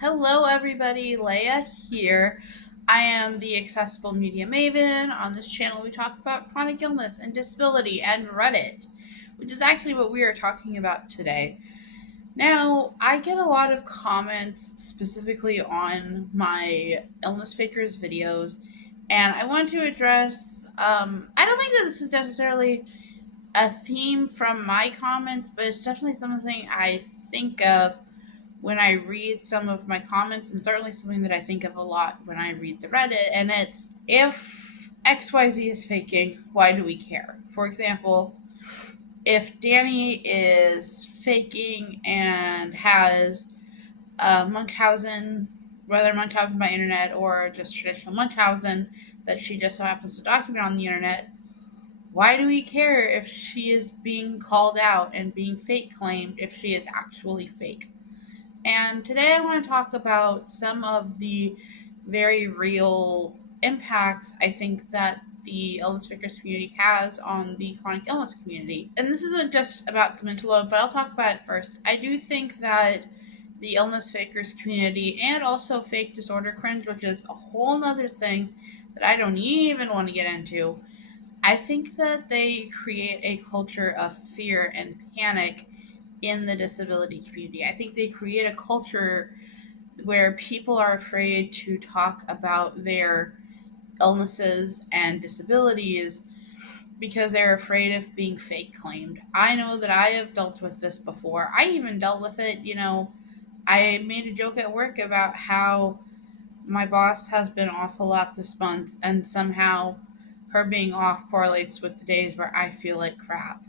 Hello, everybody. Leia here. I am the Accessible Media Maven. On this channel, we talk about chronic illness and disability and Reddit, which is actually what we are talking about today. Now, I get a lot of comments specifically on my IllnessFakers videos, and I want to address. I don't think that this is necessarily a theme from my comments, but it's definitely something I think of when I read some of my comments, and certainly something that I think of a lot when I read the Reddit, and it's if XYZ is faking, why do we care? For example, if Danny is faking and has Munchausen, whether Munchausen by internet or just traditional Munchausen, that she just so happens to document on the internet, why do we care if she is being called out and being fake claimed if she is actually fake? And today I want to talk about some of the very real impacts I think that the IllnessFakers community has on the chronic illness community. And this isn't just about the mental load, but I'll talk about it first. I do think that the IllnessFakers community and also fake disorder cringe, which is a whole nother thing that I don't even want to get into, I think that they create a culture of fear and panic in the disability community. I think they create a culture where people are afraid to talk about their illnesses and disabilities because they're afraid of being fake claimed. I know that I have dealt with this before. I even dealt with it, I made a joke at work about how my boss has been off a lot this month, and somehow her being off correlates with the days where I feel like crap.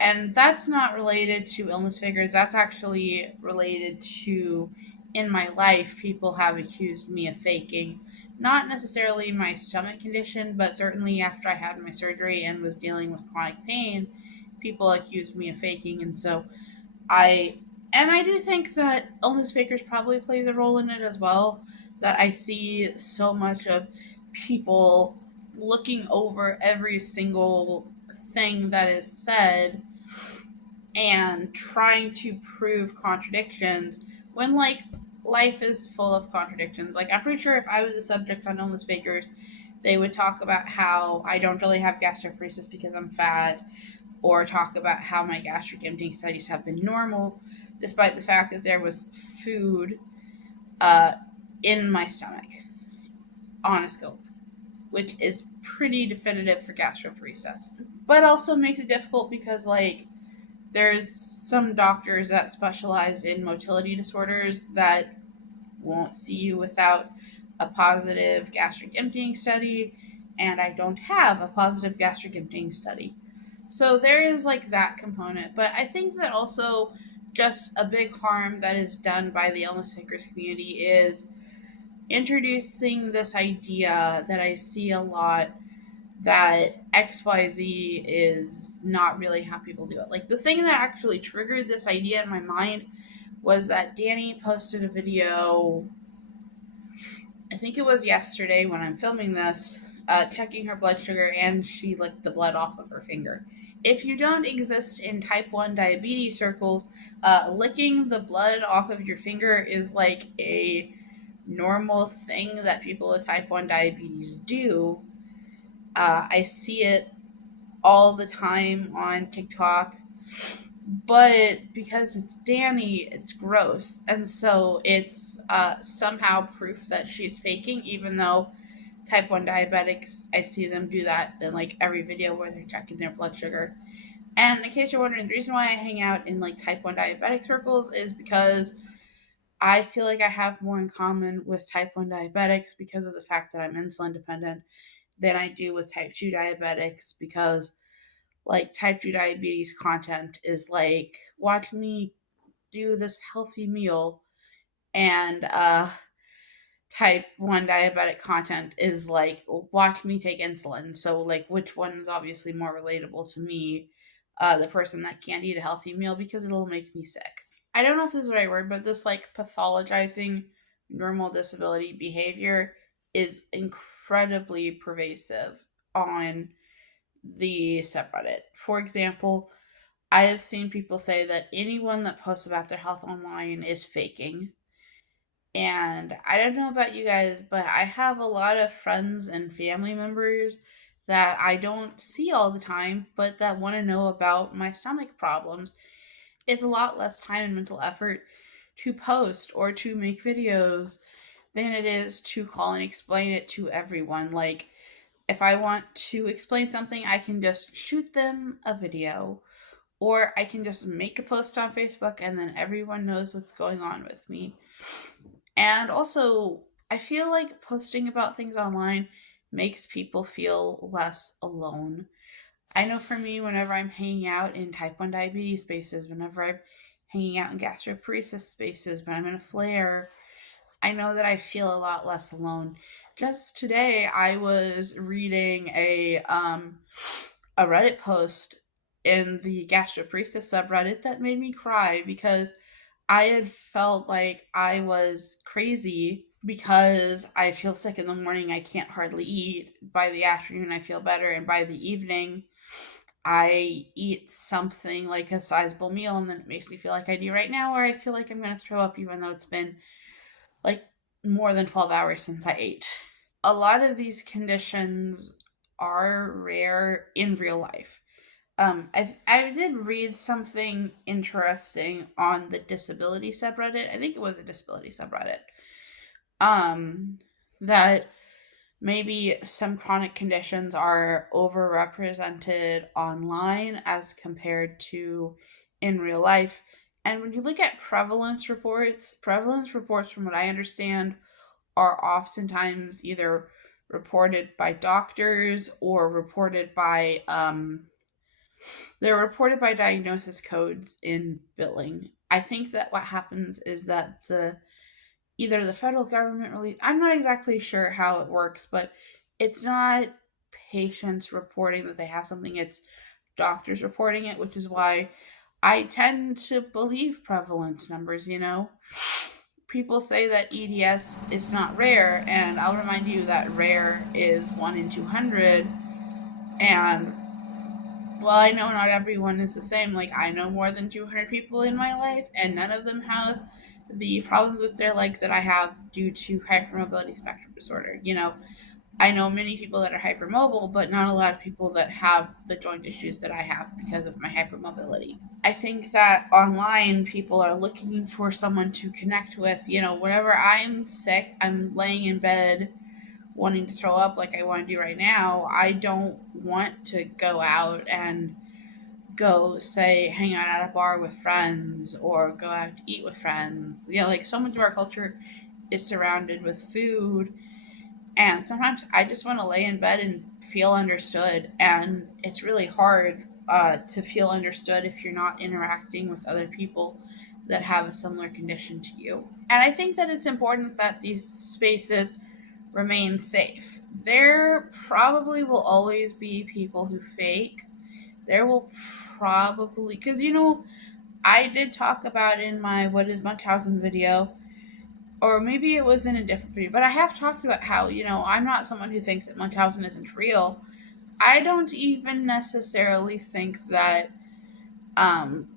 And that's not related to IllnessFakers. That's actually related to in my life, people have accused me of faking. Not necessarily my stomach condition, but certainly after I had my surgery and was dealing with chronic pain, people accused me of faking. I and I do think that IllnessFakers probably plays a role in it as well. That I see so much of people looking over every single thing that is said and trying to prove contradictions when life is full of contradictions. Like I'm pretty sure if I was a subject on IllnessFakers, they would talk about how I don't really have gastroparesis because I'm fat, or talk about how my gastric emptying studies have been normal, despite the fact that there was food uh, in my stomach on a scope, which is pretty definitive for gastroparesis. But also makes it difficult because, there's some doctors that specialize in motility disorders that won't see you without a positive gastric emptying study, and I don't have a positive gastric emptying study. So there is that component, but I think that also just a big harm that is done by the IllnessFakers community is introducing this idea that I see a lot that XYZ is not really how people do it. Like the thing that actually triggered this idea in my mind was that Danny posted a video, I think it was yesterday when I'm filming this, checking her blood sugar, and she licked the blood off of her finger. If you don't exist in type 1 diabetes circles, licking the blood off of your finger is like a normal thing that people with type 1 diabetes do. I see it all the time on TikTok, but because it's Danny, it's gross. And so it's somehow proof that she's faking, even though type 1 diabetics, I see them do that in every video where they're checking their blood sugar. And in case you're wondering, the reason why I hang out in type 1 diabetic circles is because I feel like I have more in common with type 1 diabetics because of the fact that I'm insulin dependent than I do with type 2 diabetics, because type 2 diabetes content is watch me do this healthy meal, and type 1 diabetic content is watch me take insulin. So which one is obviously more relatable to me, the person that can't eat a healthy meal because it'll make me sick. I don't know if this is the right word, but this pathologizing normal disability behavior is incredibly pervasive on the subreddit. For example, I have seen people say that anyone that posts about their health online is faking. And I don't know about you guys, but I have a lot of friends and family members that I don't see all the time, but that want to know about my stomach problems. It's a lot less time and mental effort to post or to make videos than it is to call and explain it to everyone. Like, if I want to explain something, I can just shoot them a video, or I can just make a post on Facebook and then everyone knows what's going on with me. And also, I feel like posting about things online makes people feel less alone. I know for me, whenever I'm hanging out in type 1 diabetes spaces, whenever I'm hanging out in gastroparesis spaces, when I'm in a flare, I know that I feel a lot less alone. Just today, I was reading a Reddit post in the gastroparesis subreddit that made me cry because I had felt like I was crazy because I feel sick in the morning. I can't hardly eat. By the afternoon, I feel better. And by the evening, I eat something like a sizable meal. And then it makes me feel like I do right now, where I feel like I'm going to throw up, even though it's been like more than 12 hours since I ate. A lot of these conditions are rare in real life. I did read something interesting on the disability subreddit. I think it was a disability subreddit. Um, that maybe some chronic conditions are overrepresented online as compared to in real life. And when you look at prevalence reports, from what I understand, are oftentimes either reported by doctors or reported by they're reported by diagnosis codes in billing. I think that what happens is that the either the federal government really, I'm not exactly sure how it works, but it's not patients reporting that they have something, it's doctors reporting it, which is why I tend to believe prevalence numbers, you know. People say that EDS is not rare, and I'll remind you that rare is 1 in 200. And well, I know not everyone is the same. Like, I know more than 200 people in my life, and none of them have the problems with their legs that I have due to hypermobility spectrum disorder. You know, I know many people that are hypermobile, but not a lot of people that have the joint issues that I have because of my hypermobility. I think that online people are looking for someone to connect with. You know, whenever I'm sick, I'm laying in bed wanting to throw up like I want to do right now. I don't want to go out and go, say, hang out at a bar with friends or go out to eat with friends. You know, like, so much of our culture is surrounded with food, and sometimes I just want to lay in bed and feel understood. And it's really hard to feel understood if you're not interacting with other people that have a similar condition to you. And I think that it's important that these spaces remain safe. There probably will always be people who fake. There will probably, because you know, I did talk about in my What is Munchausen video, or maybe it was in a different video, but I have talked about how, you know, I'm not someone who thinks that Munchausen isn't real. I don't even necessarily think that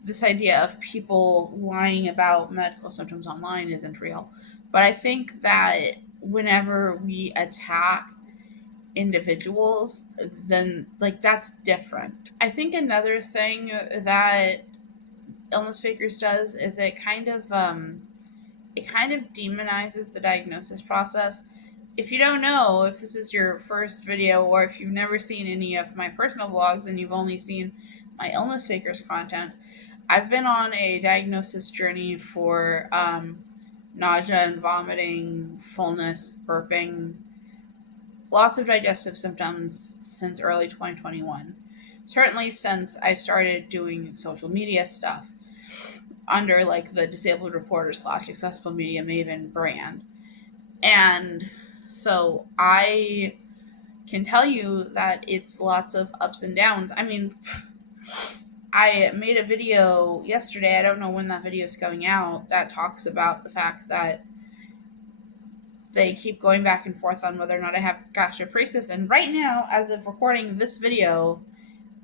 this idea of people lying about medical symptoms online isn't real. But I think that whenever we attack individuals, then like that's different. I think another thing that IllnessFakers does is it kind of demonizes the diagnosis process. If you don't know, if this is your first video, or if you've never seen any of my personal vlogs and you've only seen my IllnessFakers content, I've been on a diagnosis journey for nausea and vomiting, fullness, burping, lots of digestive symptoms since early 2021. Certainly since I started doing social media stuff under like the Disabled Reporter / Accessible Media Maven brand. And so I can tell you that it's lots of ups and downs. I mean, I made a video yesterday, I don't know when that video is going out, that talks about the fact that they keep going back and forth on whether or not I have gastroparesis. And right now, as of recording this video,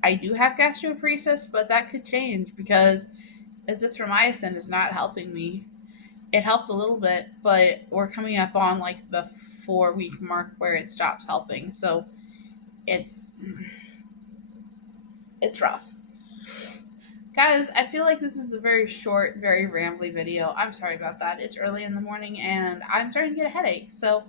I do have gastroparesis, but that could change because azithromycin is not helping me. It helped a little bit, but we're coming up on like the 4 week mark where it stops helping. So it's it's rough. Guys, I feel like this is a very short, very rambly video. I'm sorry about that. It's early in the morning and I'm starting to get a headache. So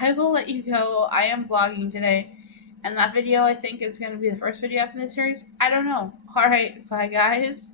I will let you go. I am vlogging today. And that video, I think, is going to be the first video up in this series. I don't know. All right. Bye, guys.